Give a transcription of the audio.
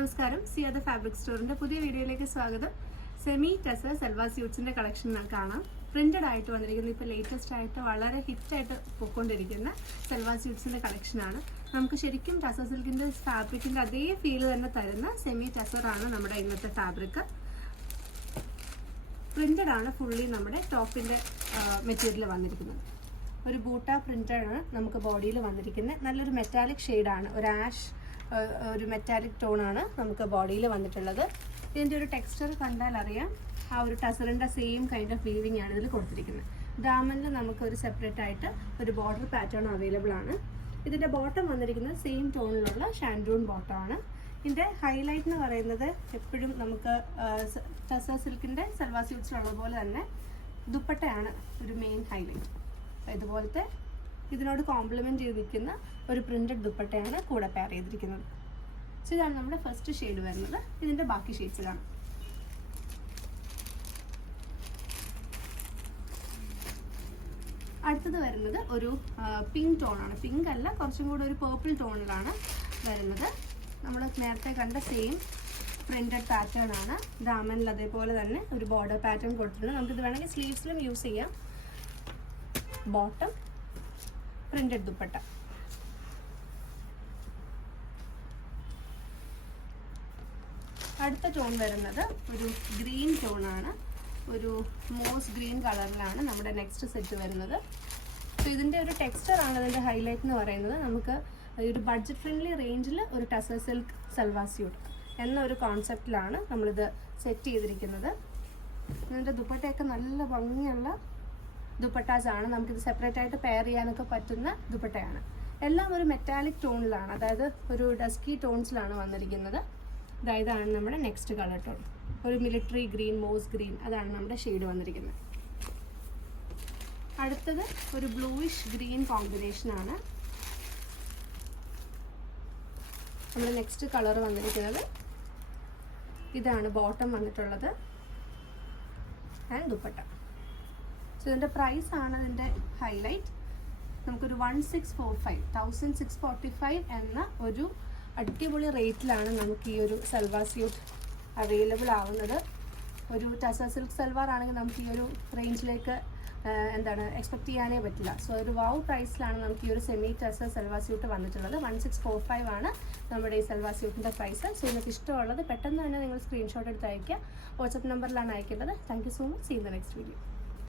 നമസ്കാരം, സിയാദ ഫാബ്രിക് സ്റ്റോറിന്റെ പുതിയ വീഡിയോയിലേക്ക് സ്വാഗതം. സെമി ടസർ സൽവാർ സ്യൂട്ട്സിന്റെ കളക്ഷൻ കാണാം. പ്രിന്റഡ് ആയിട്ട് വന്നിരിക്കുന്നത് ഇപ്പോൾ ലേറ്റസ്റ്റ് ആയിട്ട് വളരെ ഹിറ്റായിട്ട് പോയിക്കൊണ്ടിരിക്കുന്ന സൽവാർ സ്യൂട്ട്സിന്റെ കളക്ഷനാണ്. നമുക്ക് ശരിക്കും ടസർ സിൽക്കിന്റെ ഫാബ്രിക്കിന്റെ അതേ ഫീൽ തന്നെ തരുന്ന സെമി ടസർ ആണ് നമ്മുടെ ഇന്നത്തെ ഫാബ്രിക്. പ്രിന്റഡ് ആണ് ഫുള്ളി നമ്മുടെ ടോപ്പിന്റെ മെറ്റീരിയൽ വന്നിരിക്കുന്നത്. ഒരു ബൂട്ട പ്രിന്റാണ് നമുക്ക് ബോഡിയിൽ വന്നിരിക്കുന്നത്. നല്ലൊരു മെറ്റാലിക് ഷെയ്ഡാണ്, ഒരു ആഷ് ഒരു മെറ്റാലിക് ടോണാണ് നമുക്ക് ബോഡിയിൽ വന്നിട്ടുള്ളത്. ഇതിൻ്റെ ഒരു ടെക്സ്ചർ കണ്ടാൽ അറിയാം, ആ ഒരു ടസറിൻ്റെ സെയിം കൈൻഡ് ഓഫ് വീവിംഗ് ആണ് ഇതിൽ കൊടുത്തിരിക്കുന്നത്. ദാമനിൽ നമുക്ക് ഒരു സെപ്പറേറ്റ് ആയിട്ട് ഒരു ബോർഡർ പാറ്റേൺ അവൈലബിൾ ആണ്. ഇതിൻ്റെ ബോട്ടം വന്നിരിക്കുന്നത് സെയിം ടോണിലുള്ള ഷാൻഡൂൺ ബോട്ടമാണ്. ഇതിൻ്റെ ഹൈലൈറ്റ് എന്ന് പറയുന്നത് എപ്പോഴും നമുക്ക് ടസർ സിൽക്കിൻ്റെ സൽവാർ സ്യൂട്ട്സിലുള്ള പോലെ തന്നെ ദുപ്പട്ടയാണ് ഒരു മെയിൻ ഹൈലൈറ്റ്. ഇതുപോലത്തെ ഇതിനോട് കോംപ്ലിമെൻറ്റ് ചെയ്ത് നിൽക്കുന്ന ഒരു പ്രിൻറ്റഡ് ദുപ്പട്ടയാണ് കൂടെ പെയർ ചെയ്തിരിക്കുന്നത്. സോ ഇതാണ് നമ്മുടെ ഫസ്റ്റ് ഷെയ്ഡ് വരുന്നത്. ഇതിൻ്റെ ബാക്കി ഷെയ്ഡ്സിലാണ്. അടുത്തത് വരുന്നത് ഒരു പിങ്ക് ടോണാണ്. പിങ്ക് അല്ല, കുറച്ചും കൂടെ ഒരു പേർപ്പിൾ ടോണിലാണ് വരുന്നത്. നമ്മൾ നേരത്തെ കണ്ട സെയിം പ്രിൻറ്റഡ് പാറ്റേൺ ആണ്. ദാമനിൽ അതേപോലെ തന്നെ ഒരു ബോർഡർ പാറ്റേൺ കൊടുത്തിട്ടുണ്ട്. നമുക്കിത് വേണമെങ്കിൽ സ്ലീവ്സിലും യൂസ് ചെയ്യാം. Bottom printed dupatta. അടുത്ത ടോൺ വരുന്നത് ഒരു ഗ്രീൻ ടോണാണ്. ഒരു മോസ് ഗ്രീൻ കളറിലാണ് നമ്മുടെ നെക്സ്റ്റ് സെറ്റ് വരുന്നത്. സോ ഇതിൻ്റെ ഒരു ടെക്സ്ചറാണ് ഇതിൻ്റെ ഹൈലൈറ്റ് എന്ന് പറയുന്നത്. നമുക്ക് ഒരു ബഡ്ജറ്റ് ഫ്രണ്ട്ലി റേഞ്ചിൽ ഒരു ടസർ സിൽക്ക് സൽവാർ സ്യൂട്ട് എന്നൊരു കോൺസെപ്റ്റിലാണ് നമ്മളിത് സെറ്റ് ചെയ്തിരിക്കുന്നത്. ഇതിൻ്റെ ദുപ്പട്ടയൊക്കെ നല്ല ഭംഗിയുള്ള ദുപ്പട്ടാസാണ്. നമുക്കിത് സെപ്പറേറ്റ് ആയിട്ട് പെയർ ചെയ്യാനൊക്കെ പറ്റുന്ന ദുപ്പട്ടയാണ്. എല്ലാം ഒരു മെറ്റാലിക് ടോണിലാണ്, അതായത് ഒരു ഡസ്കി ടോൺസിലാണ് വന്നിരിക്കുന്നത്. ഇതാണ് നമ്മുടെ നെക്സ്റ്റ് കളർ ടോൺ, ഒരു മിലിറ്ററി ഗ്രീൻ, മോസ് ഗ്രീൻ, അതാണ് നമ്മുടെ ഷെയ്ഡ് വന്നിരിക്കുന്നത്. അടുത്തത് ഒരു ബ്ലൂയിഷ് ഗ്രീൻ കോമ്പിനേഷനാണ്. നമ്മുടെ നെക്സ്റ്റ് കളർ വന്നിരിക്കുന്നത് ഇതാണ്. ബോട്ടം വന്നിട്ടുള്ളത് ആൻഡ് ദുപ്പട്ട. സോ ഇതിൻ്റെ പ്രൈസാണ് ഇതിൻ്റെ ഹൈലൈറ്റ്. നമുക്കൊരു 1645 എന്ന ഒരു അടിപൊളി റേറ്റിലാണ് നമുക്ക് ഈ ഒരു സൽവാർ സ്യൂട്ട് അവൈലബിൾ ആവുന്നത്. ഒരു ടസർ സിൽക്ക് സൽവാർ ആണെങ്കിൽ നമുക്ക് ഈ ഒരു റേഞ്ചിലേക്ക് എക്സ്പെക്ട് ചെയ്യാനേ പറ്റില്ല. സോ ഒരു വൗ പ്രൈസിലാണ് നമുക്ക് ഈ ഒരു സെമി ടസർ സൽവാർ സ്യൂട്ട് വന്നിട്ടുള്ളത്. 1645 ആണ് നമ്മുടെ ഈ സൽവാർ സ്യൂട്ടിൻ്റെ പ്രൈസ്. സോ നിങ്ങൾക്ക് ഇഷ്ടമുള്ളത് പെട്ടെന്ന് തന്നെ നിങ്ങൾ സ്ക്രീൻഷോട്ട് എടുത്ത് അയയ്ക്കുക. വാട്സപ്പ് നമ്പറിലാണ് അയക്കേണ്ടത്. Thank you so much. See in the next video.